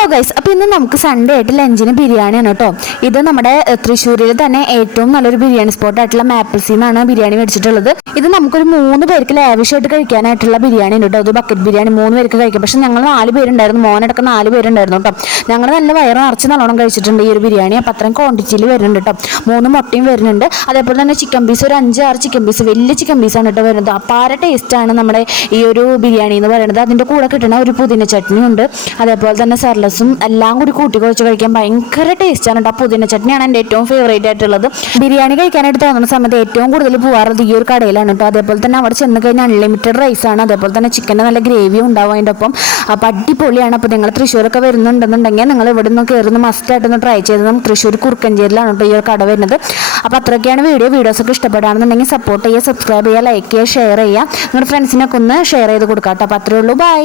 Hello guys, അപ്പോൾ ഇന്ന് നമുക്ക് സൺഡേ ആയിട്ട് ലഞ്ചിന് ബിരിയാണിയാണ് കേട്ടോ. ഇത് നമ്മുടെ തൃശ്ശൂരിൽ തന്നെ ഏറ്റവും നല്ലൊരു ബിരിയാണി സ്പോട്ടായിട്ടുള്ള മാപ്പിൾസിൽ നിന്നാണ് ബിരിയാണി മേടിച്ചിട്ടുള്ളത്. ഇത് നമുക്കൊരു 3 പേർക്ക് ലാവിഷായിട്ട് കഴിക്കാനായിട്ടുള്ള ബിരിയാണി ഉണ്ട് കേട്ടോ. അത് ബക്കറ്റ് ബിരിയാണി 3 പേർക്ക് കഴിക്കാം. പക്ഷെ ഞങ്ങൾ 4 പേരുണ്ടായിരുന്നു, മോനടക്കം 4 പേരുണ്ടായിരുന്നു കേട്ടോ. ഞങ്ങൾ നല്ല വയറ് നിറച്ച് നല്ലോണം കഴിച്ചിട്ടുണ്ട് ഈ ഒരു ബിരിയാണി. അപ്പം അത്രയും ക്വാണ്ടിറ്റിയിൽ വരുന്നുണ്ട് കേട്ടോ. 3 മുട്ടയും വരുന്നുണ്ട്. അതേപോലെ തന്നെ ചിക്കൻ പീസ് ഒരു 5-6 ചിക്കൻ പീസ്, വലിയ ചിക്കൻ പീസാണ് കേട്ടോ വരുന്നത്. അപ്പാര ടേസ്റ്റാണ് നമ്മുടെ ഈ ഒരു ബിരിയാണി എന്ന് പറയുന്നത്. അതിൻ്റെ കൂടെ കിട്ടുന്ന ഒരു പുതിന ചട്നി ഉണ്ട്, അതേപോലെ തന്നെ സർലസും എല്ലാം കൂടി കൂട്ടി കുഴച്ച് കഴിക്കാൻ ഭയങ്കര ടേസ്റ്റാണ് കേട്ടോ. പുതിന ചട്നിയാണ് എൻ്റെ ഏറ്റവും ഫേവറേറ്റ് ആയിട്ടുള്ളത്. ബിരിയാണി കഴിക്കാനായിട്ട് തോന്നുന്ന സമയത്ത് ഏറ്റവും കൂടുതൽ പോകാറുള്ളത് ഈ ഒരു കടയിലാണ് കേട്ടോ. അതേപോലെ തന്നെ അവിടെ ചെന്ന് കഴിഞ്ഞാൽ അൺലിമിറ്റഡ് റൈസാണ്. അതേപോലെ തന്നെ ചിക്കൻ്റെ നല്ല ഗ്രേവിയും ഉണ്ടാവും അതിൻ്റെ ഒപ്പം. അപ്പോൾ അടിപൊളിയാണ്. അപ്പോൾ നിങ്ങൾ തൃശ്ശൂരൊക്കെ വരുന്നുണ്ടെന്നുണ്ടെങ്കിൽ നിങ്ങൾ ഇവിടെ നിന്ന് കയറുന്ന മസ്റ്റായിട്ടൊന്ന് ട്രൈ ചെയ്ത്. തൃശ്ശൂർ കുറുക്കഞ്ചേരിയിലാണ് കേട്ടോ ഈ ഒരു കട വരുന്നത്. അപ്പോൾ അത്രയൊക്കെയാണ് വീഡിയോസൊക്കെ ഇഷ്ടപ്പെടുകയാണെന്നുണ്ടെങ്കിൽ സപ്പോർട്ട് ചെയ്യുക, സബ്സ്ക്രൈബ് ചെയ്യുക, ലൈക്ക് ചെയ്യുക, ഷെയർ ചെയ്യുക. നിങ്ങളുടെ ഫ്രണ്ട്സിനൊക്കെ ഒന്ന് ഷെയർ ചെയ്ത് കൊടുക്കാം കേട്ടോ. അപ്പോൾ അത്രയേ ഉള്ളൂ. ബൈ.